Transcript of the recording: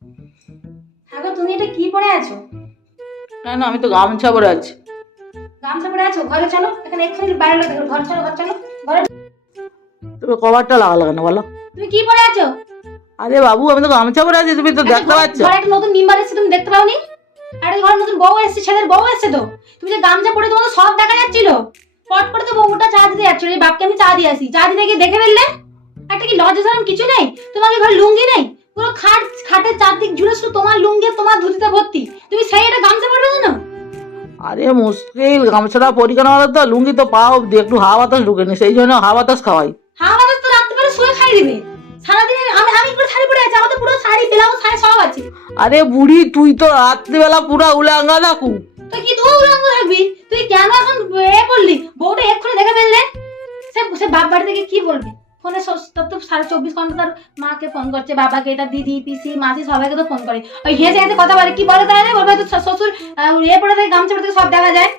হ্যাঁ গো, তুমি এটা কি পরে আছো? কেন, আমি তো গামছা পরে আছি। গামছা পরে আছো? ঘরে চলো, এখানে এক্ষুনি বাইরে দেখো। ঘর চলো, ঘর চলো, ঘরে। তুমি কভারটা লাগালো কেন বলো? তুমি কি পরে আছো? আরে বাবু, আমি তো গামছা পরে আছি, তুমি তো দেখতে পাচ্ছ। ঘরে একটা নতুন মেম্বার এসেছে, তুমি দেখতে পাওনি? আর এই ঘরে নতুন বউ এসেছে, ছেলের বউ এসেছে তো। তুমি যে গামছা পরে, তোমার তো সব দেখা যাচ্ছিল। পট করে তো বউটা চা দিতে যাচ্ছিল, এই বাপকে আমি চা দিয়ে আসি, চা দিতে গিয়ে দেখে ফেললে। একটা কি লজ্জা শরম কিছু নেই? তোমার কি ঘরে লুঙ্গি নেই? পুরো খাটের চারদিক জুড়ে শুধু তোমার লুঙ্গি আর তোমার ধুতিতে ভর্তি। তুমি সেই একটা গামছা পরবে কেন? আরে মুশকিল, গামছাটা পরি কেন বলো তো? লুঙ্গি তো পাও অব্দি, একটু হাওয়া বাতাস ঢুকেনি, সেই জন্য হাওয়া বাতাস খাওয়াই। হাওয়া বাতাস তো রাত্রিবেলা শুয়ে খাই দিবে। সারাদিন আমি আমি পুরো শাড়ি পরে আছি, আমার তো পুরো শাড়ি ব্লাউজ শাড়ি সব আছে। আরে বুড়ি, তুই তো রাত্রিবেলা পুরা উলাঙ্গা থাকু। তুই কি তুই উলঙ্গ থাকবি? তুই কেন এখন বললি? বউটা এক্ষুনি দেখে ফেললে। সে বাপ বাড়ি থেকে কি বলবে? ফোনে তোর তো 24 ঘন্টা তার মাকে ফোন করছে, বাবাকে, তার দিদি, পিসি, মাসি সবাইকে তো ফোন করে। ওই হেসে হেসে কথা বলে, কি বলে তাহলে? বলবে তো শ্বশুর পরে থাকে, গামছা পরে থাকে, সব দেখা যায়।